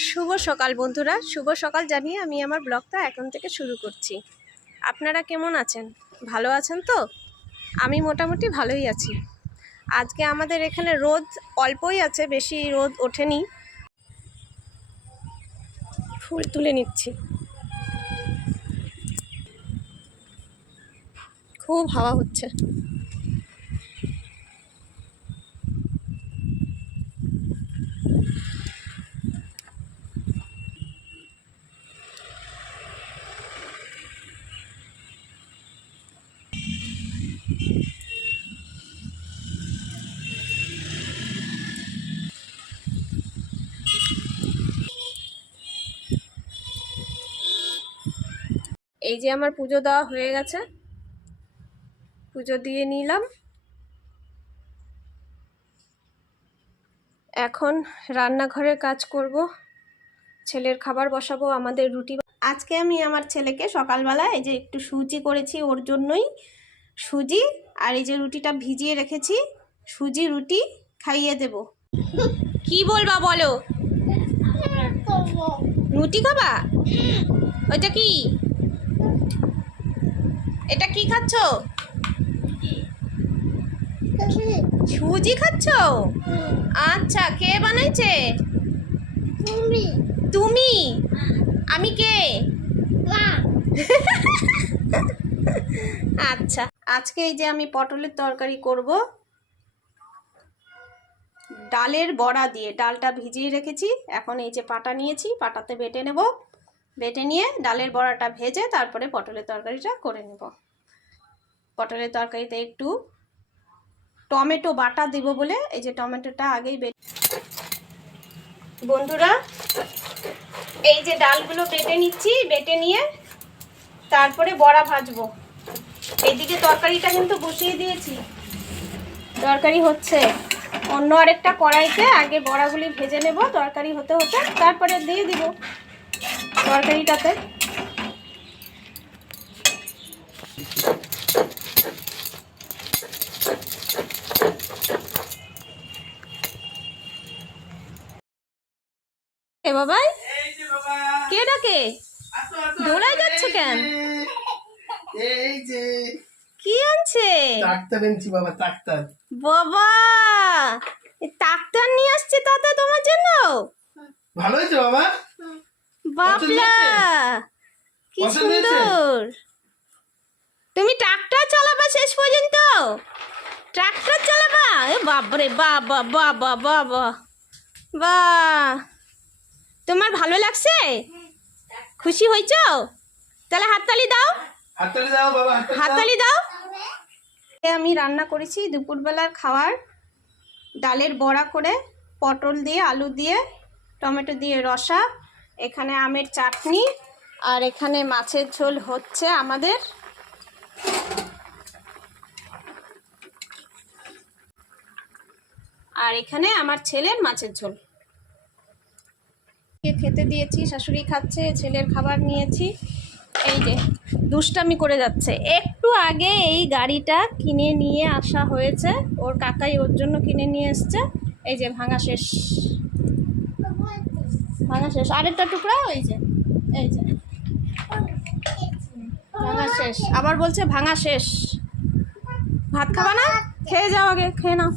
শুভ সকাল বন্ধুরা, শুভ সকাল জানিয়ে আমি আমার ব্লগটা এখন থেকে শুরু করছি। আপনারা কেমন আছেন? ভালো আছেন তো? আমি মোটামুটি ভালোই আছি। আজকে আমাদের এখানে রোদ অল্পই আছে, বেশি রোদ ওঠেনি। ফুল তুলে নিচ্ছি, খুব হাওয়া হচ্ছে। এই যে আমার পুজো দেওয়া হয়ে গেছে, পুজো দিয়ে নিলাম। এখন রান্নাঘরের কাজ করব, ছেলের খাবার বসাবো, আমাদের রুটি। আজকে আমি আমার ছেলেকে সকালবেলা এই যে একটু সুজি করেছি, ওর জন্যই সুজি আর এই যে রুটিটা ভিজিয়ে রেখেছি, সুজি রুটি খাইয়ে দেব। কি বলবা বলো? রুটি খাবা? ওইটা কি? এটা কি খাচ্ছ? সুজি খাচ্ছ? আচ্ছা, কে বানাইছে? তুমি? আমি কে? আচ্ছা, আজকে এই যে আমি পটলের তরকারি করব ডালের বড়া দিয়ে। ডালটা ভিজিয়ে রেখেছি, এখন এই যে পাটা নিয়েছি, পাটাতে বেটে নেব। বেটে নিয়ে ডালের বড়াটা ভেজে তারপরে পটলের তরকারিটা করে নেব। পটলের তরকারিতে একটু টমেটো বাটা দেব বলে এই যে টমেটোটা আগেই বন্ধুরা এই যে ডালগুলো বেটে নিচ্ছি, বেটে নিয়ে তারপরে বড়া ভাজবো। এইদিকে তরকারিটা কিন্তু বসিয়ে দিয়েছি, তরকারি হচ্ছে। অন্য আরেকটা কড়াইতে আগে বড়াগুলি ভেজে নেব, তরকারি হতে হতে তারপরে দিয়ে দিব তরকারিটাতে। এ বাবাই, কে ডাকে? দৌড়ায় যাচ্ছে কেন? এই যে কি আনছে? ডাক্তার এনেছি বাবা, ডাক্তার। বাবা, ডাক্তার নিয়ে আসছে দাদা তোমার জন্য? ভালো হয়েছে বাবা? বাবলা, কি সুন্দর। তুমি ট্রাক্টর চালাবা শেষ পর্যন্ত? ট্রাক্টর চালাবা? এ বাবারে বাবা বাবা বাবা বাহ, তোমার ভালো লাগছে? খুশি হয়েছ? তাহলে হাততালি দাও, হাততালি দাও বাবা, হাততালি দাও। আমি রান্না করেছি দুপুরবেলার খাবার, ডালের বড়া করে, পটল দিয়ে, আলু দিয়ে, টমেটো দিয়ে রসা, এখানে আমের চাটনি, আর এখানে মাছের ঝোল হচ্ছে আমাদের। আর এখানে আমার ছেলের মাছের ঝোল। খেতে দিয়েছি, শাশুড়ি খাচ্ছে, ছেলের খাবার নিয়েছি। এই যে দুষ্টামি করে যাচ্ছে। একটু আগে এই গাড়িটা কিনে নিয়ে আসা হয়েছে, ওর কাকাই ওর জন্য কিনে নিয়ে এসছে। এই যে ভাঙা শেষ, ভাঙা শেষ। আরেকটা টুকরা, এই যে ভাঙা শেষ। আবার বলছে ভাঙা শেষ। ভাত খাবা না? খেয়ে যাও, আগে খেয়ে নাও।